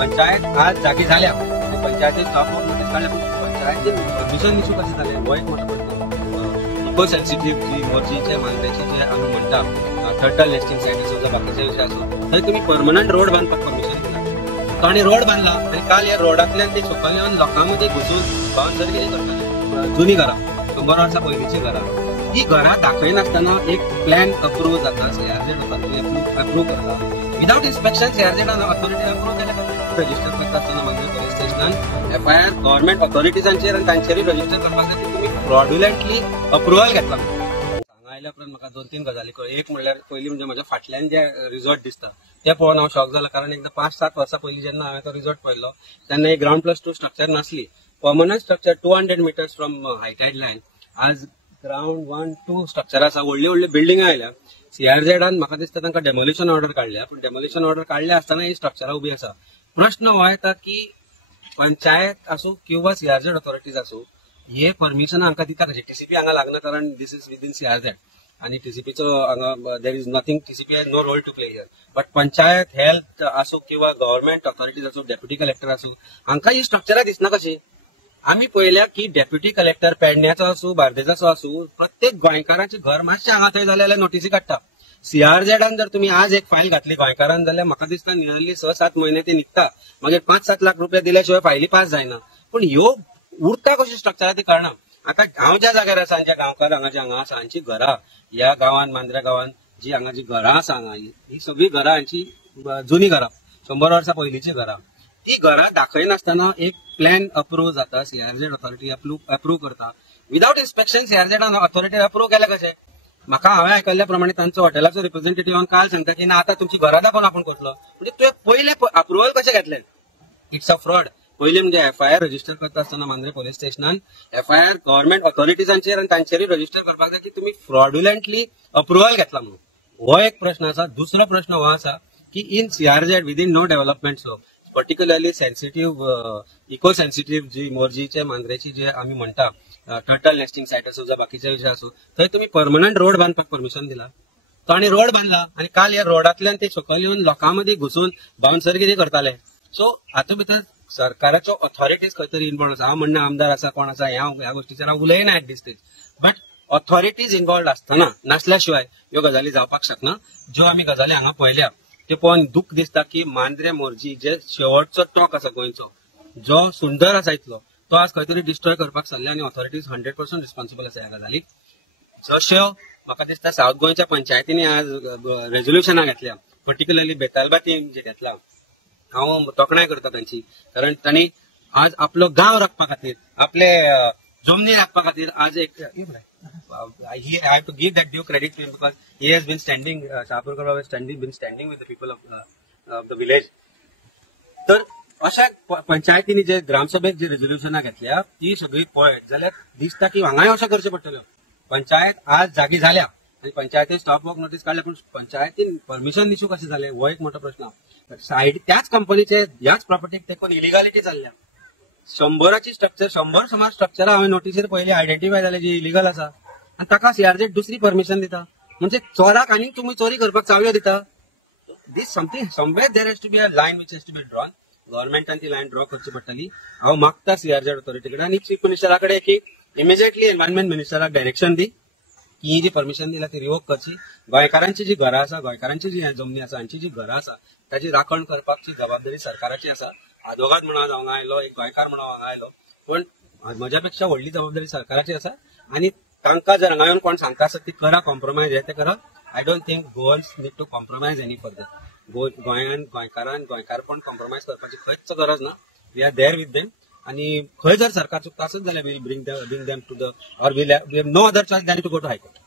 पंचायत आज जागी झाल्या आणि पंचायतीत स्टॉप वर्क नोटीस काढल्या, पण पंचायतीन परमिशन इश्यू कशें जालें हो एक मोठो प्रश्न. इको सेन्सिटिव्ह जी मोरजीचे मांद्रेची जे आमी म्हणटा टर्टल नेस्टिंग सायट असो जावं बाकीचे विषय असो, थंय तुमी परमनंट रोड बांदपाक परमिशन दिला. तो आनी रोड बांदला आनी काल ह्या रोडांतल्यान ते सकयल येवन लोकांमध्ये घुसून बाउंसरी कितें करताले. जुनी घरां 100 वर्सां पयलींची घरां, ही घरां दाखयनासतना एक प्लॅन अप्रूव जाता, सीआरझेड अप्रूव करता without inspection. CRZ authority approve केल्या रजिस्टर करता आसतना मांद्रे पोलीस स्टेशनान एफआयआर गव्हर्नमेंट ऑथॉरिटीजांचेर आनी तांचेरूय रजिस्टर करपाक जाय की तुमी फ्रॉड्युलंटली अप्रुवल घेतला. हांगा आयल्या उपरांत म्हाका 2-3 गजाली कळ्ळ्यो. एक म्हणल्यार पयलीं म्हणजे म्हज्या फाटल्यान जे रिसॉर्ट दिसता ते पळोवन हांव शॉक जाला, कारण एकदा 5-7 वर्सां पयलीं जेन्ना हांवें तो रिसॉर्ट पळयलो तेन्ना एक ग्राउंड प्लस 2 स्ट्रक्चर नासली, permanent structure 200 metres from high tide line. आज ग्राउंड 1-2 स्ट्रक्चर आसा, व्हडली व्हडली बिल्डिंगा आयल्या. सीआरझेडान म्हाका दिसता तांकां डेमोलिशन ऑर्डर काडल्या, पण डेमोलिशन ऑर्डर काडल्या आसतना ही स्ट्रक्चरां उबी आसा. प्रश्न हो येता की पंचायत आसूं किंवा सीआरझेड ऑथॉरिटीज आसूं, हे परमिशन हांकां दिता कशें. टीसीपी हांगा लागना, कारण दिस इज विदिन सीआरझेड आणि टीसीपीचो हांगा there is nothing, TCP has no role to play here. But panchayat, health आसूं किंवा गव्हर्नमेंट ऑथॉरिटीज आसूं, डेप्युटी कलेक्टर आसूं, हांकां ही स्ट्रक्चरां दिसना कशी. आमी पळयल्या की डेप्युटी कलेक्टर पेडण्याचो आसूं, बार्देजाचो आसूं, प्रत्येक गोंयकाराचें घर मातशें हांगा थंय जालें जाल्यार नोटीसी काडटा. सीआरझेडान जर तुम्ही आज एक फायल घातली गोंयकारान जाल्यार म्हाका दिसता नियरली 6-7 महिने ते निघता, मागीर 5-7 लाख रुपया दिल्या शिवाय फायली पास जायना. पण ह्यो उरता कशी स्ट्रक्चरां ती कळना. आता हांव ज्या जाग्यार आसा, ज्या गांवकार हांगा आसा, हांची घरां ह्या गांवांत मांद्रे गांवांत जी हांगा जी घरां आसा हांगा, ही सगळी घरां हांची जुनी घरां, 100 वर्सां पयलींची घरां. ती घरां दाखयनासतना एक प्लॅन अप्रूव जाता, सीआरझेड ऑथॉरिटी अप्रूव करता विदाउट इन्स्पेक्शन. सीआरझेडान ऑथॉरिटी अप्रूव केल्या कशें. म्हाका हांवें आयकल्ल्या प्रमाणे तांचो हॉटेलाचो रिप्रेझेंटेटिव्ह काल सांगता की ना आता तुमची घरां दाखोवन आपण करतलो. म्हणजे तुवें पयले अप्रुवल कशें घेतलें. It's a fraud. पयलीं म्हणजे एफआयआर रजिस्टर करता आसतना मांद्रे पोलीस स्टेशनान एफआयआर गव्हर्नमेंट ऑथॉरिटीजांचेर आनी तांचेरूय रजिस्टर करपाक जाय की तुमी फ्रॉड्युलंटली अप्रुवल घेतला म्हणून. हो एक प्रश्न आसा. दुसरो प्रश्न हो आसा की in CRZ within no development slope, particularly sensitive eco sensitive जी मोरजीचे मांद्रेची जे आमी म्हणटा टर्टल नेस्टिंग सायट असो जावं बाकीचे विषय असो, थंय तुमी परमनंट रोड बांदपाक परमिशन दिला. तो आनी रोड बांदला आनी काल ह्या रोडांतल्यान ते सकयल येवन लोकांमध्ये घुसून बाउंसरी कितें करताले. सो हातूंत भितर सरकाराच्यो ऑथॉरिटीज खंय तरी इन्वॉल्व आसा. हांव म्हणना आमदार आसा, कोण आसा, ह्या गोष्टीचेर हांव उलयना at this stage. But authorities involve आसतना नासल्या शिवाय ह्यो गजाली जावपाक शकना. ज्यो आमी गजाली हांगा पळयल्या ते पळोवन दूख दिसता की मांद्रे मोरजी जे शेवटचो टॉक आसा गोंयचो, जो सुंदर आसा इतलो, तो आज खंय तरी डिस्ट्रॉय करपाक चल्ला आनी ऑथॉरिटीज 100% रिस्पॉन्सिबल आसा ह्या गजालीक. जश्यो म्हाका दिसता साऊथ गोंयच्या पंचायतींनी आज रेझोल्युशनां घेतल्या, पर्टिक्युलरली बेतालबातीन जे घेतला, हांव तोखणाय करता तांची. कारण तांणी आज आपलो गांव राखपा खातीर, आपले जमनी राखपा खातीर आज एक I have to give that due credit to him because he has been standing, Shahpurkar has been standing with the people of the village. तर अशा पंचायतींनी जे ग्रामसभेत जी रेझोल्युशनां घेतल्या ती सगळी पळयत जाल्यार दिसता की हांगाय अशें करचें पडटलें. पंचायत आज जागी झाल्या आणि पंचायतीन स्टॉप वर्क नोटीस काडल्या, पण पंचायतीन परमिशन इश्यू कशें जालें हो एक मोठो प्रश्न. सायड त्याच कंपनीचे ह्याच प्रॉपर्टीक तेकून इलिगालिटी जाल्ल्या. 100ची स्ट्रक्चर, 100 सुमार स्ट्रक्चरां हांवें नोटीसीर पयली आयडेंटिफाय जाले जी इलिगल आसा आनी ताका सीआरझेड दुसरी परमिशन दिता. म्हणजे चोराक आनीक तुमी चोरी करपाक चावयो दिता. This something somewhere there has to be a line which has to be drawn. गव्हर्नमेंटान ती लायन ड्रॉ करची पडटली. हांव मागता सीआरझेड ऑथॉरिटी कडेन आनी चीफ मिनिस्टरा कडेन की इमिजिएटली एनवायरमेंट मिनिस्टराक डायरेक्शन दी की ही जी परमिशन दिला ती रिवोक करची. गोंयकारांची जी घरां आसा, गोंयकारांची जी जमनी आसा, हांची जी घरां आसा ताची राखण करपाची जबाबदारी सरकाराची आसा. आदवोगाद म्हणून हांगा आयलो, एक गोंयकार म्हणून हांगा आयलो, पण म्हज्या पेक्षा व्हडली जबाबदारी सरकाराची आसा. आनी तांकां जर हांगा येवन कोण सांगता आसत ती करा, कॉम्प्रोमायज हे ते करा. I don't think Goans need to compromise any further. गोंयान गोंयकारपण कॉम्प्रोमायज करपाची खंयच गरज ना. We are there with them. आणि खंय जर सरकार चुकता आसत जाल्यार we'll bring them to the or we'll have no other choice than to go to high court.